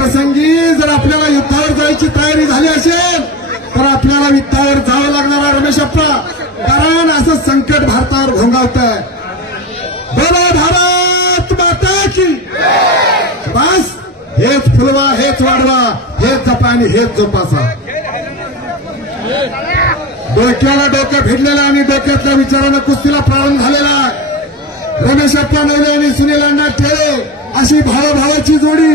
प्रसंगी जर आपल्याला युद्धावर जायची तयारी झाली असेल तर आपल्याला युद्धावर जावं लागणार आहे रमेश अप्पा. कारण असं संकट भारतावर घोंगावत आहे. बोला भारत माता की. बस हेच फुलवा, हेच वाढवा, हेच जपा आणि हेच जोपासा. डोक्याला डोकं भिडलेला आणि डोक्यातल्या विचारानं कुस्तीला प्रारंभ झालेला आहे. रमेश अप्पा नवले आणि सुनील अण्णा ठेळे अशी भावाभावाची जोडी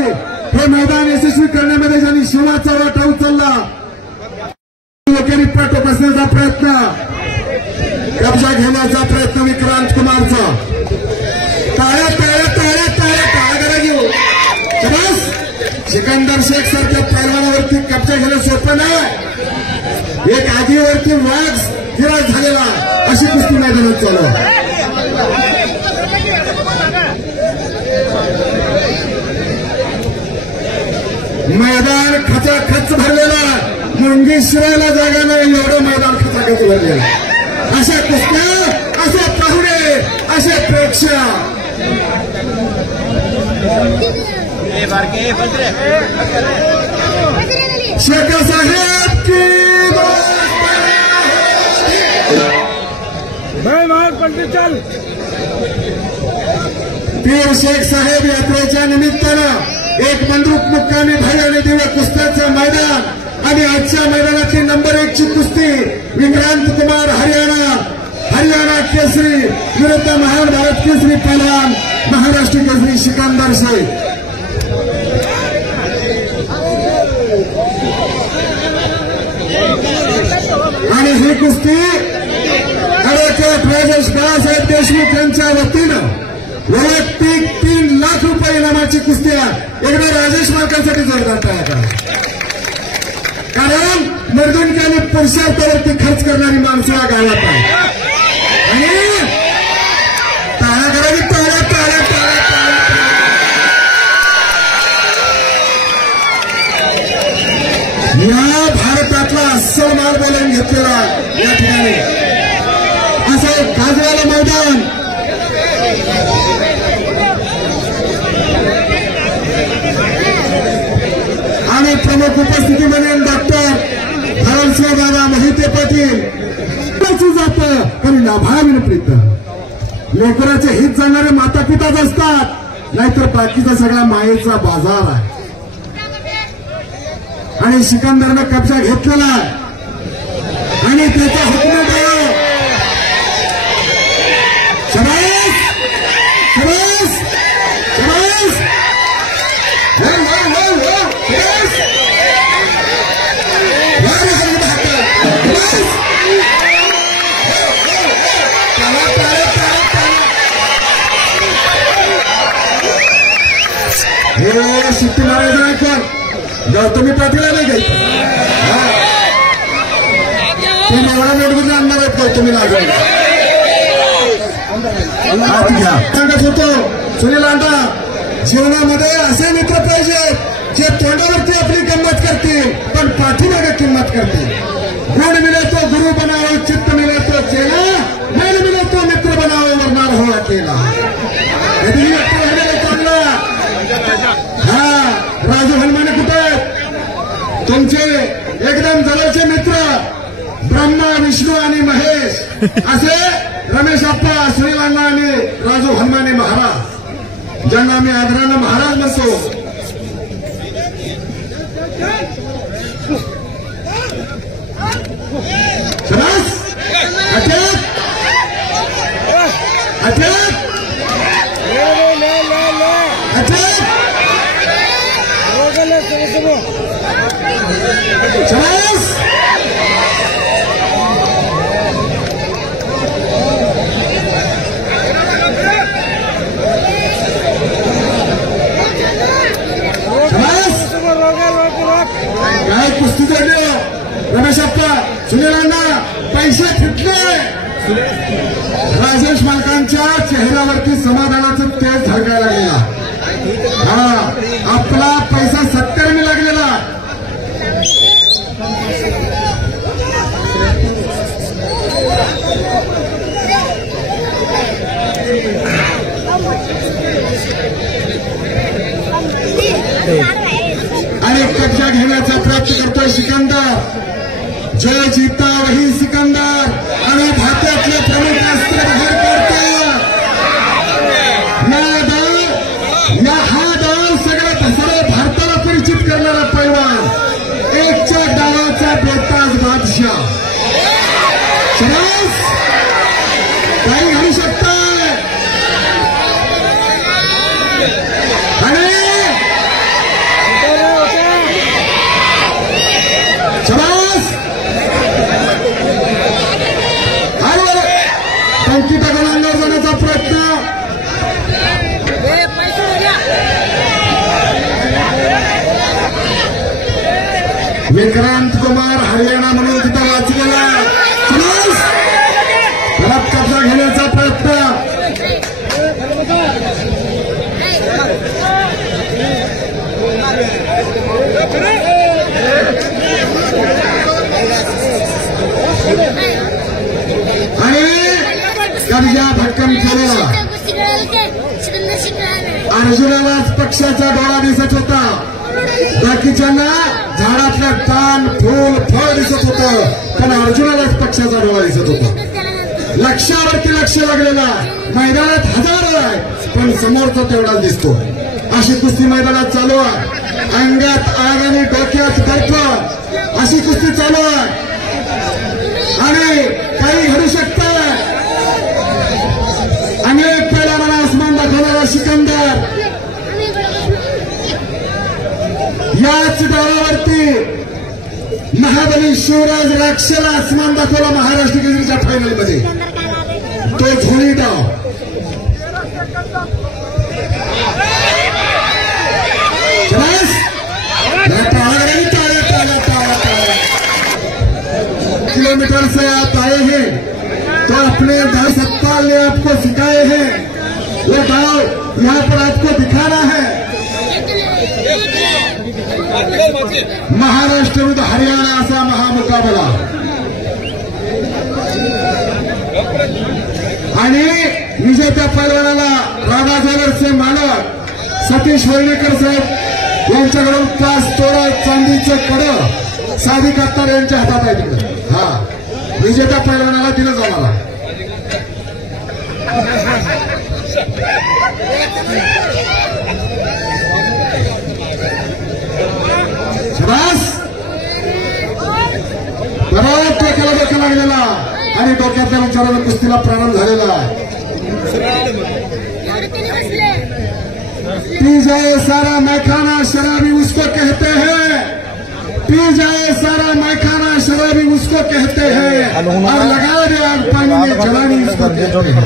हे मैदान यशस्वी करण्यामध्ये ज्यांनी शिवाचा वाटा उचलला. लोकांनी पट बसण्याचा प्रयत्न, कब्जा घेण्याचा प्रयत्न विक्रांत कुमारचा. टाळ्या टाळ्या टाळ्या टाळ्या टाळ्या करा घेऊ. सिकंदर शेख सारख्या पैलवानावरती कब्जा घेणं सोपं नाही. एक आगीवरती वाघ विराज झालेला अशी कुस्ती मैदानात चालू. मैदान खचाखच भरलेला, मुंगी शिवायला जागा नाही एवढं मैदान खचाखच भरलेलं. अशा कुस्त्या, असे पाहुणे, असे प्रेक्षक. शेख साहेब की पीर शेख साहेब यात्रेच्या निमित्तानं एक बंदूक मुक्कामी भाई आणि दिव्य कुस्त्याचं मैदान आणि आजच्या मैदानातली नंबर 1 ची कुस्ती विक्रांत कुमार हरियाणा केसरी विरुद्ध महान भारत केसरी पहलवान महाराष्ट्र केसरी सिकंदर शेख. आणि ही कुस्ती ॲडव्होकेट राजेश बाळासाहेब देशमुख यांच्या वतीनं वैयक्तिक 3 लाख रुपये इनामाची कुस्ती एकदा राजेश मालकांसाठी जोरदार टाळ्या करा. कारण मर्दुंकी आणि पुरुषार्थावरती खर्च करणारी माणसं या गावात आहे. आणि टाळ्या करावी, टाळ्या टाळ्या टाळ्या टाळ्या. या भारतातला अस्सल माल बोलून घेतलेला या ठिकाणी असं एक गाजवालं मैदान. आणि प्रमुख उपस्थितीमध्ये डॉक्टर धरणसिंह दादा मोहिते पाटील जातं पण लाभाविन प्रीत. लेकराचे हित जाणारे माता पिताच असतात, नाहीतर बाकीचा सगळा मायेचा बाजार आहे. आणि सिकंदरनं कब्जा घेतलेला आहे आणि त्याचा हुकूम शबास शबास शबास. हे शिट्टी मारायचं कोण? गौतमी पाटील नाही काही ते मला नोटबुक आणणार आहेत गौतमी लागून सांगत होतो. सुनील अण्णा, जीवनामध्ये असे मित्र पाहिजेत जे तोंडावरती आपली गंमत करतील पण पाठीमागे किंमत करतील. गुण मिले तो गुरु बनाओ, चित्त मिले तो चेला, मन मिले तो मित्र बनाओ, वरणार हो अकेला. कधीही व्यक्ती राहिलेला चांगला. हा राजू हनुमाने कुठे तुमचे एकदम जवळचे मित्र ब्रह्मा, विष्णू आणि महेश असे रमेश अप्पा, सुनील अण्णा आणि राजू हनुमाने महाराज, ज्यांना आम्ही आदरानं महाराज म्हणतो. शबास. अटक अटक अटक. शबास. काय कुस्ती झाली रमेश अप्पा, सुनील अण्णा. पैसे फुटले. राजेश मालकांच्या चेहऱ्यावरती समाधानाचं तेज झळकायला लागलेला. हा आपला पैसा 70 लागलेला. कब्जा घेण्याचा प्रयत्न करतोय सिकंदर. जय जीता वही सिकंदर. आणि भारतातले प्रमुख अस्त्र बाहेर काढतो. हा डाव सर्व भारताला परिचित करणारा पैलवान, एकच्या डावाचा बेताज बादशाह. काही घडू शकताय. आणि पंक्तीचा गोलंदाज जाण्याचा प्रयत्न. विक्रांत कुमार हरियाणा म्हणून तिथं वाचलेला. परत कब्जा घेण्याचा प्रयत्न. आणि कब्जा भटकन केलेला. अर्जुनालाच पक्षाचा डोळा दिसत होता, बाकीच्यांना झाडातलं पान फूल फळ दिसत होतं, पण अर्जुनालाच पक्षाचा डोळा दिसत होता. लक्ष्यावरती लक्ष लागलेला. मैदानात हजारो आहे, पण समोरचा तेवढाच दिसतो. अशी कुस्ती मैदानात चालू आहे. अंगात आग आणि डोक्यात बर्फ अशी कुस्ती चालू आहे. आणि काही घडू शकतं. अनेक पैलवानाला आसमान दाखवणारा सिकंदर याच डावावरती महाबली शिवराज राक्षला आसमान दाखवला महाराष्ट्र केसरीच्या फायनलमध्ये. तो झोळी डाव. किलोमीटर से आप आए हैं तो अपने दाव सत्पाल ने आपको सिखाए हैं. वो दाव यहाँ पर आपको दिखाना है. महाराष्ट्र विरुद्ध हरियाणा असा महामुकाबला. आणि विजेत्या पैलवानाला राणा ज्वेलर्सचे मालक सतीश वर्णेकर साहेब यांच्याकडून 5 तोळा चांदीचं कडं सादिक अत्तार यांच्या हातात आहे. तिकडे हा विजेत्या पैलवानाला दिलं जाणार. परत डोक्याला डोक्या लागलेला आणि डोक्यातल्या विचारानं कुस्तीला प्रारंभ झालेला. पी जाए सारा मैखाना शराबी उसको कहते हैं. पी जाए सारा मैखाना शराबी उसको कहते हैं. और लगा दे आग पानी में जवानी उसको कहते हैं.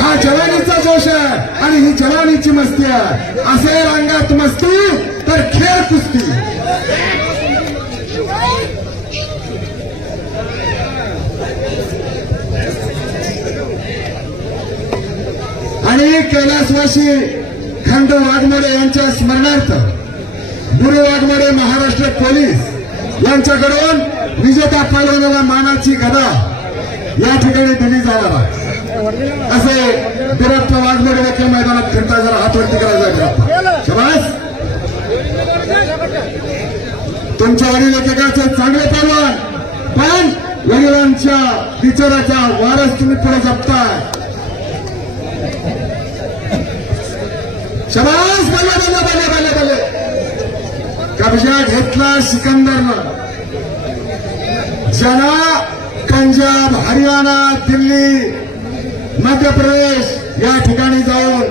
हा जवानीचा जोश आहे आणि ही जवानीची मस्ती आहे. असेल अंगात मस्ती तर खेळ कुस्ती. आणि कैलासवासी खंड वाघमोडे यांच्या स्मरणार्थ गुरु वाघमोडे महाराष्ट्र पोलीस यांच्याकडून विजेत्या पैलवानाला मानाची गदा या ठिकाणी दिली जाणार आहे. असे बिरप्पा वाघमोडे देखील मैदानात फिरता. जरा हातवरती करायचा. शबास. तुमच्या वडील एकेकाचे चांगले पैलवान, पण वडिलांच्या विचाराचा वारस तुम्ही पुढे जपताय. शबास. बल्ले बल्ले बल्ले बल्ले बल्ले. कब्जा घेतला सिकंदरनं. ज्याला पंजाब, हरियाणा, दिल्ली, मध्य प्रदेश या ठिकाणी जाऊन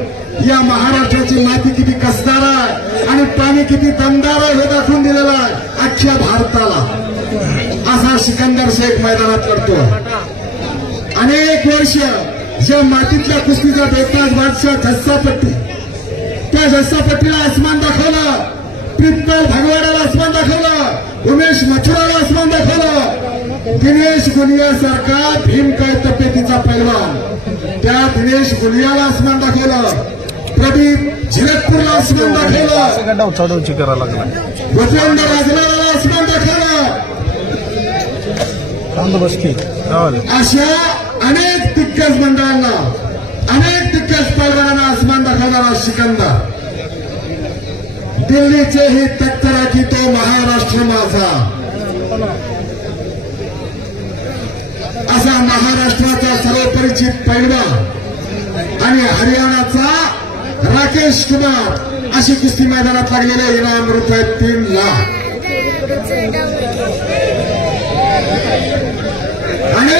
या महाराष्ट्राची माती किती कसदार आहे आणि पाणी किती दमदार आहे हे दाखवून दिलेलं आहे अख्ख्या भारताला. असा सिकंदर शेख मैदानात करतो. अनेक वर्ष ज्या मातीतल्या कुस्तीचा बेताज बादशाह झस्सापट्टी, त्या झस्सापट्टीला आसमान दाखवलं. प्रित्तल भगवाडाला आसमान दाखवलं. उमेश मथुराला आसमान दाखवलं. दिनेश गुलियासारखा भीमकाय तपेतीचा पैलवान, त्या दिनेश गुलियाला आसमान दाखवलं. प्रदीप झिरकपूरला आसमान दाखवलं. चढवची करायला लागला. भूपेंद्र राजनाला आसमान दाखवलं. अशा अनेक दिग्गज मंडळांना, अनेक दिग्गज पैलवानांना आसमान दाखवणारा सिकंदर दिल्लीचेही तख्त राखी तो महाराष्ट्र माझा, असा महाराष्ट्राचा सर्वपरिचित पैलवान आणि हरियाणाचा राकेश कुमार अशी कुस्ती मैदानात लागलेले इनाम रुपये 3 लाख. आणि